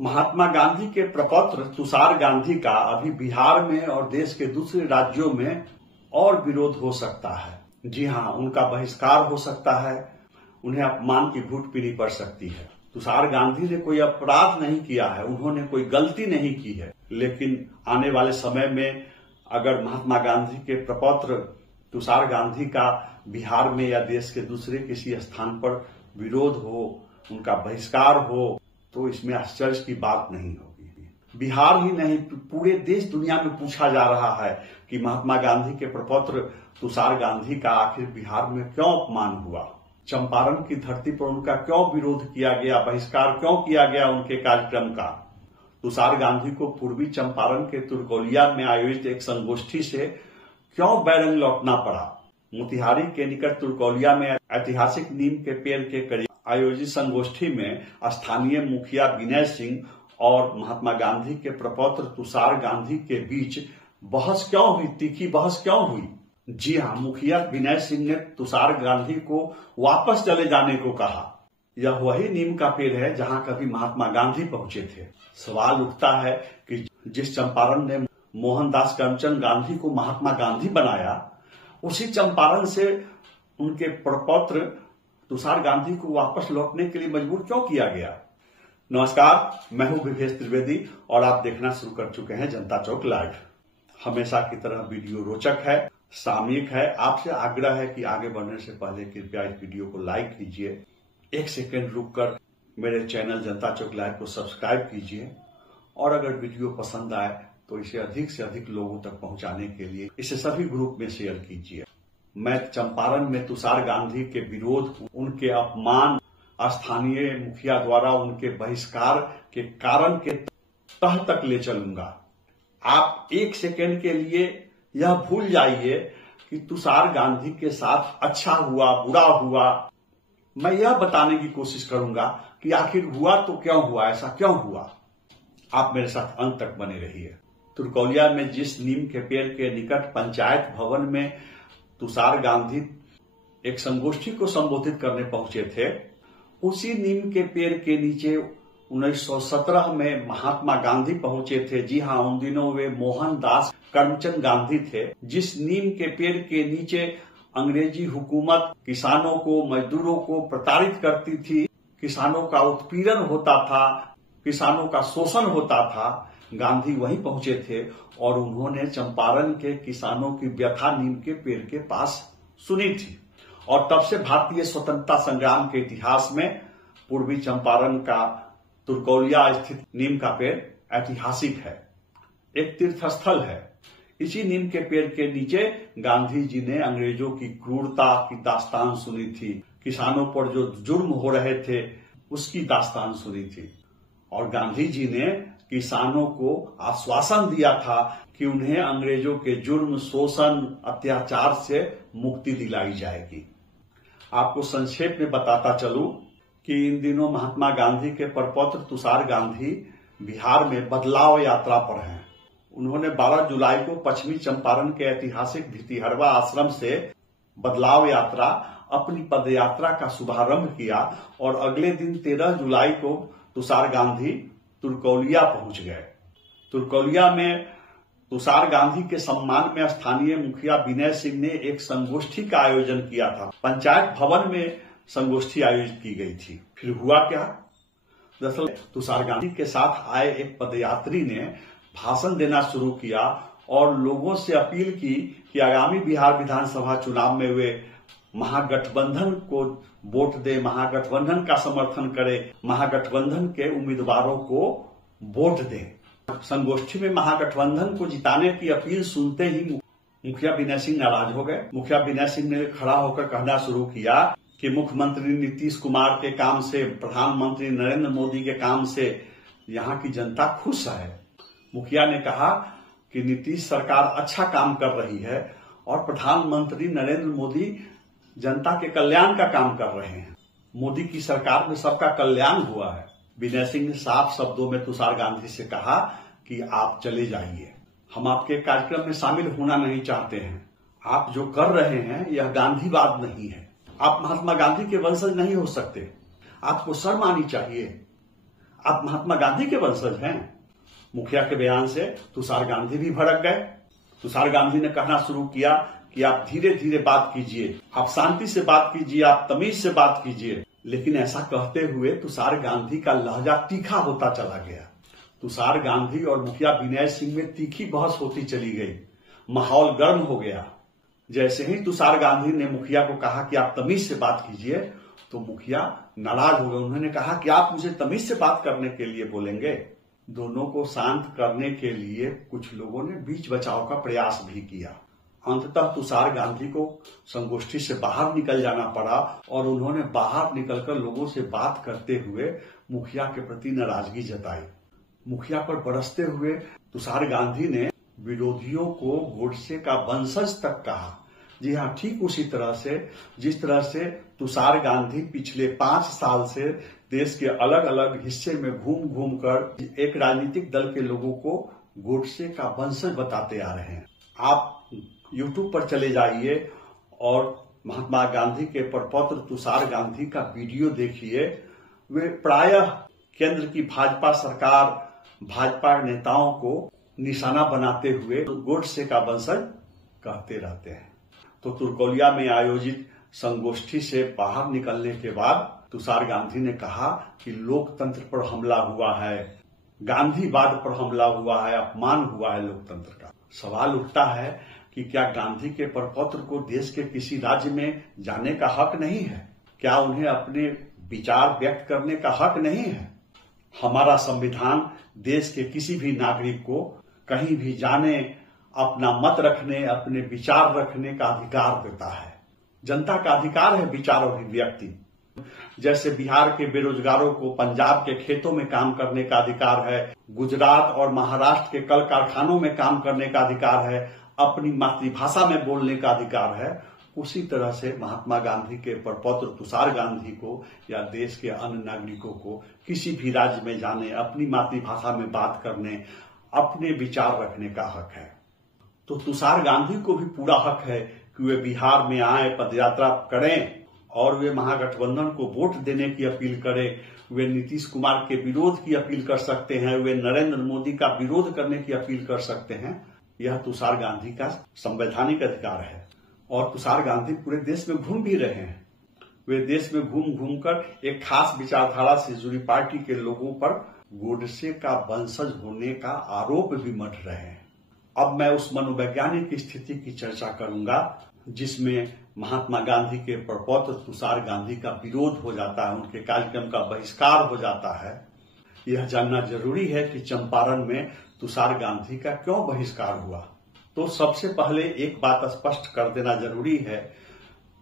महात्मा गांधी के प्रपौत्र तुषार गांधी का अभी बिहार में और देश के दूसरे राज्यों में और विरोध हो सकता है। जी हाँ, उनका बहिष्कार हो सकता है, उन्हें अपमान की घूंट पीनी पड़ सकती है। तुषार गांधी ने कोई अपराध नहीं किया है, उन्होंने कोई गलती नहीं की है, लेकिन आने वाले समय में अगर महात्मा गांधी के प्रपौत्र तुषार गांधी का बिहार में या देश के दूसरे किसी स्थान पर विरोध हो, उनका बहिष्कार हो, तो इसमें आश्चर्य की बात नहीं होगी। बिहार ही नहीं, पूरे देश दुनिया में पूछा जा रहा है कि महात्मा गांधी के प्रपौत्र तुषार गांधी का आखिर बिहार में क्यों अपमान हुआ, चंपारण की धरती पर उनका क्यों विरोध किया गया, बहिष्कार क्यों किया गया उनके कार्यक्रम का। तुषार गांधी को पूर्वी चंपारण के तुरकौलिया में आयोजित एक संगोष्ठी से क्यों बैरंग लौटना पड़ा। मोतिहारी के निकट तुरकौलिया में ऐतिहासिक नीम के पेड़ के करीब आयोजित संगोष्ठी में स्थानीय मुखिया विनय सिंह और महात्मा गांधी के प्रपौत्र तुषार गांधी के बीच बहस क्यों हुई, तीखी बहस क्यों हुई। जी हाँ, मुखिया विनय सिंह ने तुषार गांधी को वापस चले जाने को कहा। यह वही नीम का पेड़ है जहां कभी महात्मा गांधी पहुंचे थे। सवाल उठता है कि जिस चंपारण ने मोहनदास करमचंद गांधी को महात्मा गांधी बनाया, उसी चंपारण से उनके प्रपौत्र तुषार गांधी को वापस लौटने के लिए मजबूर क्यों किया गया। नमस्कार, मैं हूं विभेश त्रिवेदी और आप देखना शुरू कर चुके हैं जनता चौक लाइव। हमेशा की तरह वीडियो रोचक है, सामयिक है। आपसे आग्रह है कि आगे बढ़ने से पहले कृपया इस वीडियो को लाइक कीजिए, 1 सेकेंड रुककर मेरे चैनल जनता चौक लाइव को सब्सक्राइब कीजिए और अगर वीडियो पसंद आए तो इसे अधिक से अधिक लोगों तक पहुंचाने के लिए इसे सभी ग्रुप में शेयर कीजिए। मैं चंपारण में तुषार गांधी के विरोध, उनके अपमान, स्थानीय मुखिया द्वारा उनके बहिष्कार के कारण के तह तक ले चलूंगा। आप 1 सेकेंड के लिए यह भूल जाइए कि तुषार गांधी के साथ अच्छा हुआ, बुरा हुआ। मैं यह बताने की कोशिश करूंगा कि आखिर हुआ तो क्यों हुआ, ऐसा क्यों हुआ। आप मेरे साथ अंत तक बने रहिए। तुरकौलिया में जिस नीम के पेड़ के निकट पंचायत भवन में तुषार गांधी एक संगोष्ठी को संबोधित करने पहुंचे थे, उसी नीम के पेड़ के नीचे 1917 में महात्मा गांधी पहुंचे थे। जी हां, उन दिनों वे मोहनदास करमचंद गांधी थे। जिस नीम के पेड़ के नीचे अंग्रेजी हुकूमत किसानों को, मजदूरों को प्रताड़ित करती थी, किसानों का उत्पीड़न होता था, किसानों का शोषण होता था, गांधी वहीं पहुंचे थे और उन्होंने चंपारण के किसानों की व्यथा नीम के पेड़ के पास सुनी थी। और तब से भारतीय स्वतंत्रता संग्राम के इतिहास में पूर्वी चंपारण का तुरकौलिया स्थित नीम का पेड़ ऐतिहासिक है, एक तीर्थ स्थल है। इसी नीम के पेड़ के नीचे गांधी जी ने अंग्रेजों की क्रूरता की दास्तान सुनी थी, किसानों पर जो जुर्म हो रहे थे उसकी दास्तान सुनी थी और गांधी जी ने किसानों को आश्वासन दिया था कि उन्हें अंग्रेजों के जुर्म, शोषण, अत्याचार से मुक्ति दिलाई जाएगी। आपको संक्षेप में बताता चलूं कि इन दिनों महात्मा गांधी के प्रपौत्र तुषार गांधी बिहार में बदलाव यात्रा पर हैं। उन्होंने 12 जुलाई को पश्चिमी चंपारण के ऐतिहासिक भितिहरवा आश्रम से बदलाव यात्रा, अपनी पदयात्रा का शुभारंभ किया और अगले दिन 13 जुलाई को तुषार गांधी तुरकौलिया पहुंच गए। तुरकौलिया में तुषार गांधी के सम्मान में स्थानीय मुखिया विनय सिंह ने एक संगोष्ठी का आयोजन किया था। पंचायत भवन में संगोष्ठी आयोजित की गई थी। फिर हुआ क्या? दरअसल तुषार गांधी के साथ आए एक पदयात्री ने भाषण देना शुरू किया और लोगों से अपील की कि आगामी बिहार विधानसभा चुनाव में वे महागठबंधन को वोट दे, महागठबंधन का समर्थन करे, महागठबंधन के उम्मीदवारों को वोट दे। संगोष्ठी में महागठबंधन को जिताने की अपील सुनते ही मुखिया विनय सिंह नाराज हो गए। मुखिया विनय सिंह ने खड़ा होकर कहना शुरू किया कि मुख्यमंत्री नीतीश कुमार के काम से, प्रधानमंत्री नरेंद्र मोदी के काम से यहाँ की जनता खुश है। मुखिया ने कहा कि नीतीश सरकार अच्छा काम कर रही है और प्रधानमंत्री नरेंद्र मोदी जनता के कल्याण का काम कर रहे हैं। मोदी की सरकार में सबका कल्याण हुआ है। विनय सिंह ने साफ शब्दों में तुषार गांधी से कहा कि आप चले जाइए, हम आपके कार्यक्रम में शामिल होना नहीं चाहते हैं। आप जो कर रहे हैं यह गांधीवाद नहीं है। आप महात्मा गांधी के वंशज नहीं हो सकते। आपको शर्म आनी चाहिए। आप महात्मा गांधी के वंशज हैं। मुखिया के बयान से तुषार गांधी भी भड़क गए। तुषार गांधी ने कहना शुरू किया कि आप धीरे धीरे बात कीजिए, आप शांति से बात कीजिए, आप तमीज से बात कीजिए। लेकिन ऐसा कहते हुए तुषार गांधी का लहजा तीखा होता चला गया। तुषार गांधी और मुखिया विनय सिंह में तीखी बहस होती चली गई। माहौल गर्म हो गया। जैसे ही तुषार गांधी ने मुखिया को कहा कि आप तमीज से बात कीजिए, तो मुखिया नाराज हो गए। उन्होंने कहा कि आप मुझे तमीज से बात करने के लिए बोलेंगे। दोनों को शांत करने के लिए कुछ लोगों ने बीच बचाव का प्रयास भी किया। अंततः तुषार गांधी को संगोष्ठी से बाहर निकल जाना पड़ा और उन्होंने बाहर निकलकर लोगों से बात करते हुए मुखिया के प्रति नाराजगी जताई। मुखिया पर बरसते हुए तुषार गांधी ने विरोधियों को गोडसे का वंशज तक कहा। जी हाँ, ठीक उसी तरह से जिस तरह से तुषार गांधी पिछले 5 साल से देश के अलग अलग हिस्से में घूम घूम कर एक राजनीतिक दल के लोगों को गोडसे का वंशज बताते आ रहे हैं। आप YouTube पर चले जाइए और महात्मा गांधी के प्रपौत्र तुषार गांधी का वीडियो देखिए। वे प्रायः केंद्र की भाजपा सरकार, भाजपा नेताओं को निशाना बनाते हुए गोडसे का वंशज कहते रहते हैं। तो तुर्कोलिया में आयोजित संगोष्ठी से बाहर निकलने के बाद तुषार गांधी ने कहा कि लोकतंत्र पर हमला हुआ है, गांधीवाद पर हमला हुआ है, अपमान हुआ है लोकतंत्र का। सवाल उठता है कि क्या गांधी के प्रपौत्र को देश के किसी राज्य में जाने का हक नहीं है? क्या उन्हें अपने विचार व्यक्त करने का हक नहीं है? हमारा संविधान देश के किसी भी नागरिक को कहीं भी जाने, अपना मत रखने, अपने विचार रखने का अधिकार देता है। जनता का अधिकार है विचार अभिव्यक्ति। जैसे बिहार के बेरोजगारों को पंजाब के खेतों में काम करने का अधिकार है, गुजरात और महाराष्ट्र के कल कारखानों में काम करने का अधिकार है, अपनी मातृभाषा में बोलने का अधिकार है, उसी तरह से महात्मा गांधी के प्रपौत्र तुषार गांधी को या देश के अन्य नागरिकों को किसी भी राज्य में जाने, अपनी मातृभाषा में बात करने, अपने विचार रखने का हक है। तो तुषार गांधी को भी पूरा हक है कि वे बिहार में आए, पदयात्रा करें और वे महागठबंधन को वोट देने की अपील करें। वे नीतीश कुमार के विरोध की अपील कर सकते हैं, वे नरेंद्र मोदी का विरोध करने की अपील कर सकते हैं। यह तुषार गांधी का संवैधानिक अधिकार है और तुषार गांधी पूरे देश में घूम भी रहे हैं। वे देश में घूम घूम कर एक खास विचारधारा से जुड़ी पार्टी के लोगों पर गोडसे का वंशज होने का आरोप भी मढ़ रहे हैं। अब मैं उस मनोवैज्ञानिक स्थिति की चर्चा करूंगा जिसमें महात्मा गांधी के प्रपौत्र तुषार गांधी का विरोध हो जाता है, उनके कार्यक्रम का बहिष्कार हो जाता है। यह जानना जरूरी है कि चंपारण में तुषार गांधी का क्यों बहिष्कार हुआ। तो सबसे पहले एक बात स्पष्ट कर देना जरूरी है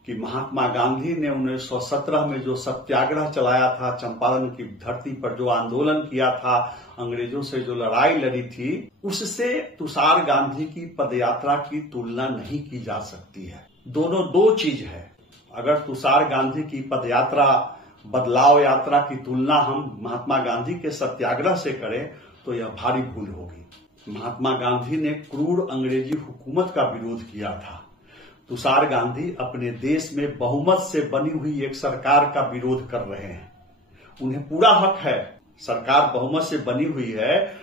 कि महात्मा गांधी ने 1917 में जो सत्याग्रह चलाया था, चंपारण की धरती पर जो आंदोलन किया था, अंग्रेजों से जो लड़ाई लड़ी थी, उससे तुषार गांधी की पदयात्रा की तुलना नहीं की जा सकती है। दोनों दो चीज है। अगर तुषार गांधी की पदयात्रा, बदलाव यात्रा की तुलना हम महात्मा गांधी के सत्याग्रह से करें तो यह भारी भूल होगी। महात्मा गांधी ने क्रूर अंग्रेजी हुकूमत का विरोध किया था। तुषार गांधी अपने देश में बहुमत से बनी हुई एक सरकार का विरोध कर रहे हैं। उन्हें पूरा हक है, सरकार बहुमत से बनी हुई है।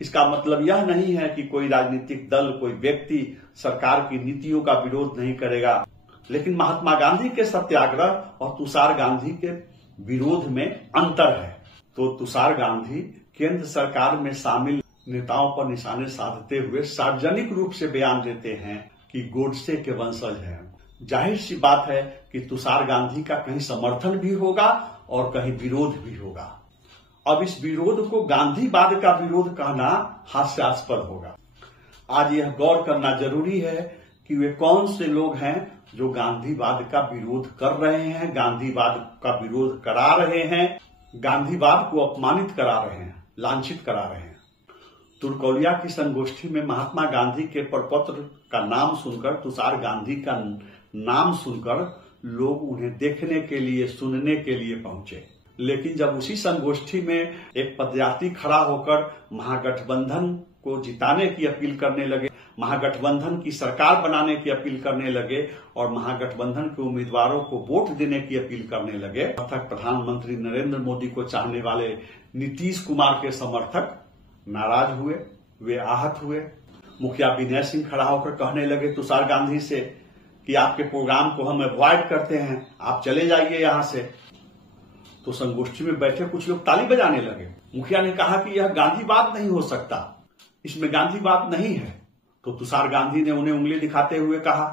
इसका मतलब यह नहीं है कि कोई राजनीतिक दल, कोई व्यक्ति सरकार की नीतियों का विरोध नहीं करेगा। लेकिन महात्मा गांधी के सत्याग्रह और तुषार गांधी के विरोध में अंतर है। तो तुषार गांधी केंद्र सरकार में शामिल नेताओं पर निशाने साधते हुए सार्वजनिक रूप से बयान देते हैं कि गोडसे के वंशज हैं। जाहिर सी बात है कि तुषार गांधी का कहीं समर्थन भी होगा और कहीं विरोध भी होगा। अब इस विरोध को गांधीवाद का विरोध कहना हास्यास्पद होगा। आज यह गौर करना जरूरी है कि वे कौन से लोग हैं जो गांधीवाद का विरोध कर रहे हैं, गांधीवाद का विरोध करा रहे हैं, गांधीवाद को अपमानित करा रहे हैं, लांछित करा रहे हैं। तुर्कोलिया की संगोष्ठी में महात्मा गांधी के प्रपौत्र का नाम सुनकर, तुषार गांधी का नाम सुनकर लोग उन्हें देखने के लिए, सुनने के लिए पहुंचे। लेकिन जब उसी संगोष्ठी में एक पदयात्री खड़ा होकर महागठबंधन को जिताने की अपील करने लगे, महागठबंधन की सरकार बनाने की अपील करने लगे और महागठबंधन के उम्मीदवारों को वोट देने की अपील करने लगे, तब प्रधानमंत्री नरेंद्र मोदी को चाहने वाले नीतीश कुमार के समर्थक नाराज हुए, वे आहत हुए। मुखिया विनय सिंह खड़ा होकर कहने लगे तुषार गांधी से कि आपके प्रोग्राम को हम अवॉइड करते हैं, आप चले जाइए यहां से। तो संगोष्ठी में बैठे कुछ लोग ताली बजाने लगे। मुखिया ने कहा कि यह गांधीवाद नहीं हो सकता, इसमें गांधीवाद नहीं है। तो तुषार गांधी ने उन्हें उंगली दिखाते हुए कहा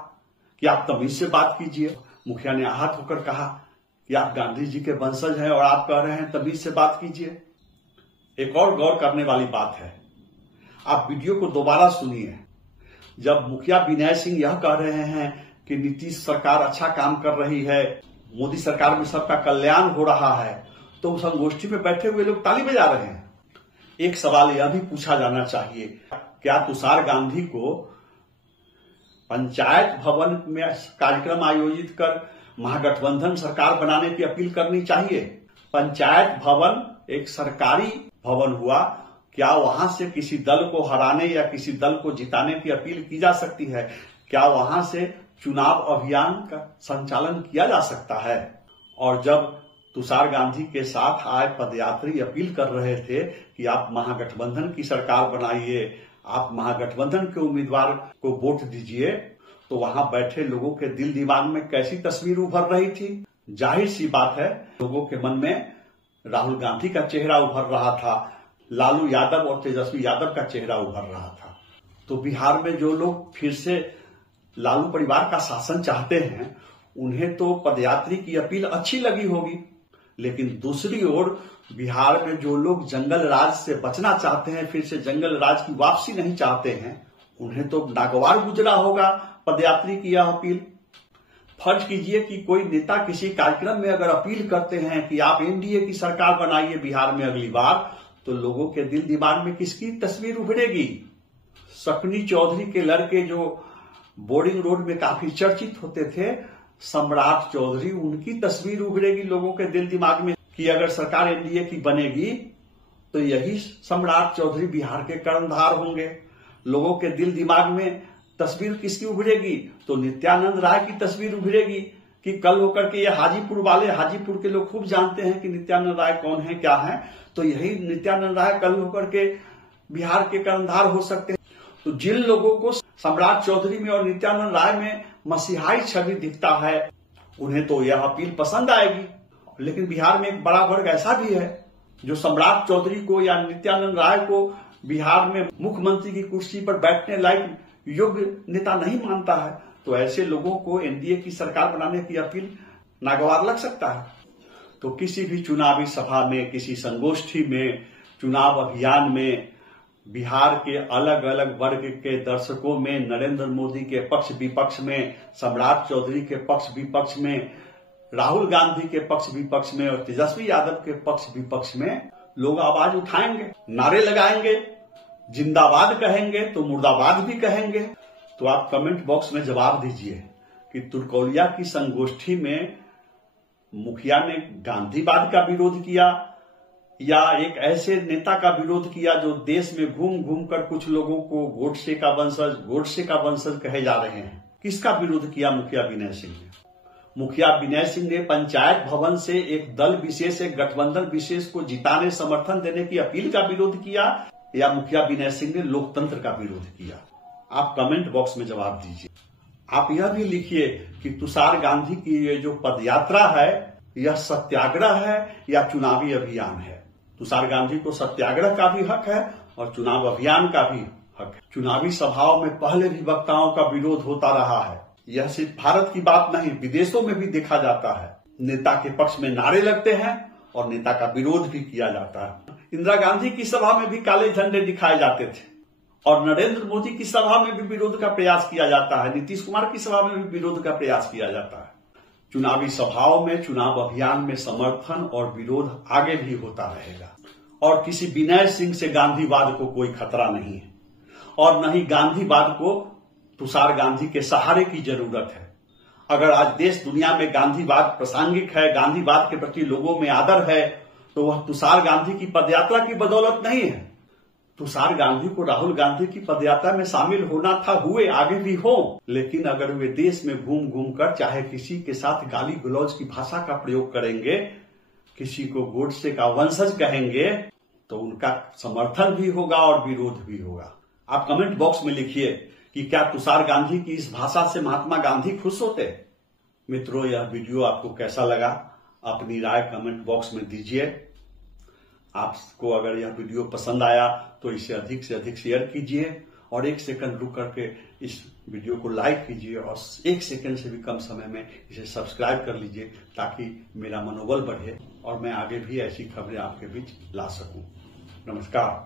कि आप तमीज से बात कीजिए। मुखिया ने आहत होकर कहा कि आप गांधी जी के वंशज हैं और आप कह रहे हैं तमीज से बात कीजिए। एक और गौर करने वाली बात है, आप वीडियो को दोबारा सुनिए। जब मुखिया विनय सिंह यह कह रहे हैं कि नीतीश सरकार अच्छा काम कर रही है, मोदी सरकार में सबका कल्याण हो रहा है, तो संगोष्ठी में बैठे हुए लोग ताली बजा रहे हैं। एक सवाल यह भी पूछा जाना चाहिए, क्या तुषार गांधी को पंचायत भवन में कार्यक्रम आयोजित कर महागठबंधन सरकार बनाने की अपील करनी चाहिए? पंचायत भवन एक सरकारी भवन हुआ, क्या वहां से किसी दल को हराने या किसी दल को जिताने की अपील की जा सकती है? क्या वहां से चुनाव अभियान का संचालन किया जा सकता है? और जब तुषार गांधी के साथ आए पदयात्री अपील कर रहे थे कि आप महागठबंधन की सरकार बनाइए, आप महागठबंधन के उम्मीदवार को वोट दीजिए, तो वहां बैठे लोगों के दिल दिमाग में कैसी तस्वीर उभर रही थी? जाहिर सी बात है, लोगों के मन में राहुल गांधी का चेहरा उभर रहा था, लालू यादव और तेजस्वी यादव का चेहरा उभर रहा था। तो बिहार में जो लोग फिर से लालू परिवार का शासन चाहते हैं, उन्हें तो पदयात्री की अपील अच्छी लगी होगी, लेकिन दूसरी ओर बिहार में जो लोग जंगल राज से बचना चाहते हैं, फिर से जंगल राज की वापसी नहीं चाहते हैं, उन्हें तो नागवार गुजरा होगा पदयात्री की यह अपील। फर्ज कीजिए कि कोई नेता किसी कार्यक्रम में अगर अपील करते हैं कि आप एनडीए की सरकार बनाइए बिहार में अगली बार, तो लोगों के दिल दिमाग में किसकी तस्वीर उभरेगी? सकनी चौधरी के लड़के जो बोर्डिंग रोड में काफी चर्चित होते थे, सम्राट चौधरी, उनकी तस्वीर उभरेगी लोगों के दिल दिमाग में कि अगर सरकार एनडीए की बनेगी तो यही सम्राट चौधरी बिहार के कर्णधार होंगे। लोगों के दिल दिमाग में तस्वीर किसकी उभरेगी? तो नित्यानंद राय की तस्वीर उभरेगी कि कल होकर के ये हाजीपुर वाले, हाजीपुर के लोग खूब जानते हैं कि नित्यानंद राय कौन है, क्या है, तो यही नित्यानंद राय कल होकर के बिहार के कर्णधार हो सकते हैं। तो जिन लोगों को सम्राट चौधरी में और नित्यानंद राय में मसीहाई छवि दिखता है, उन्हें तो यह अपील पसंद आएगी। लेकिन बिहार में एक बड़ा वर्ग ऐसा भी है जो सम्राट चौधरी को या नित्यानंद राय को बिहार में मुख्यमंत्री की कुर्सी पर बैठने लायक योग्य नेता नहीं मानता है। तो ऐसे लोगों को एनडीए की सरकार बनाने की अपील नागवार लग सकता है। तो किसी भी चुनावी सभा में, किसी संगोष्ठी में, चुनाव अभियान में बिहार के अलग अलग वर्ग के दर्शकों में, नरेंद्र मोदी के पक्ष विपक्ष में, सम्राट चौधरी के पक्ष विपक्ष में, राहुल गांधी के पक्ष विपक्ष में और तेजस्वी यादव के पक्ष विपक्ष में लोग आवाज उठाएंगे, नारे लगाएंगे, जिंदाबाद कहेंगे तो मुर्दाबाद भी कहेंगे। तो आप कमेंट बॉक्स में जवाब दीजिए कि तुर्कौलिया की संगोष्ठी में मुखिया ने गांधीवाद का विरोध किया या एक ऐसे नेता का विरोध किया जो देश में घूम घूम कर कुछ लोगों को गोडसे का वंशज कहे जा रहे हैं। किसका विरोध किया मुखिया विनय सिंह ने? मुखिया विनय सिंह ने पंचायत भवन से एक दल विशेष, एक गठबंधन विशेष को जिताने, समर्थन देने की अपील का विरोध किया या मुखिया विनय सिंह ने लोकतंत्र का विरोध किया? आप कमेंट बॉक्स में जवाब दीजिए। आप यह भी लिखिए कि तुषार गांधी की ये जो पदयात्रा है, यह सत्याग्रह है या चुनावी अभियान है? तुषार गांधी को सत्याग्रह का भी हक है और चुनाव अभियान का भी हक है। चुनावी सभाओं में पहले भी वक्ताओं का विरोध होता रहा है। यह सिर्फ भारत की बात नहीं, विदेशों में भी देखा जाता है। नेता के पक्ष में नारे लगते हैं और नेता का विरोध भी किया जाता है। इंदिरा गांधी की सभा में भी काले झंडे दिखाए जाते थे और नरेंद्र मोदी की सभा में भी विरोध का प्रयास किया जाता है। नीतीश कुमार की सभा में भी विरोध का प्रयास किया जाता है। चुनावी सभाओं में, चुनाव अभियान में समर्थन और विरोध आगे भी होता रहेगा और किसी विनय सिंह से गांधीवाद को कोई खतरा नहीं है और न ही गांधीवाद को तुषार गांधी के सहारे की जरूरत है। अगर आज देश दुनिया में गांधीवाद प्रासंगिक है, गांधीवाद के प्रति लोगों में आदर है, तो वह तुषार गांधी की पदयात्रा की बदौलत नहीं है। तुषार गांधी को राहुल गांधी की पदयात्रा में शामिल होना था, हुए, आगे भी हो, लेकिन अगर वे देश में घूम घूम कर चाहे किसी के साथ गाली गलौज की भाषा का प्रयोग करेंगे, किसी को गोडसे का वंशज कहेंगे, तो उनका समर्थन भी होगा और विरोध भी होगा। आप कमेंट बॉक्स में लिखिए कि क्या तुषार गांधी की इस भाषा से महात्मा गांधी खुश होते। मित्रों, यह वीडियो आपको कैसा लगा, अपनी राय कमेंट बॉक्स में दीजिए। आपको अगर यह वीडियो पसंद आया तो इसे अधिक से अधिक शेयर कीजिए और 1 सेकंड रुक करके इस वीडियो को लाइक कीजिए और 1 सेकंड से भी कम समय में इसे सब्सक्राइब कर लीजिए, ताकि मेरा मनोबल बढ़े और मैं आगे भी ऐसी खबरें आपके बीच ला सकूं। नमस्कार।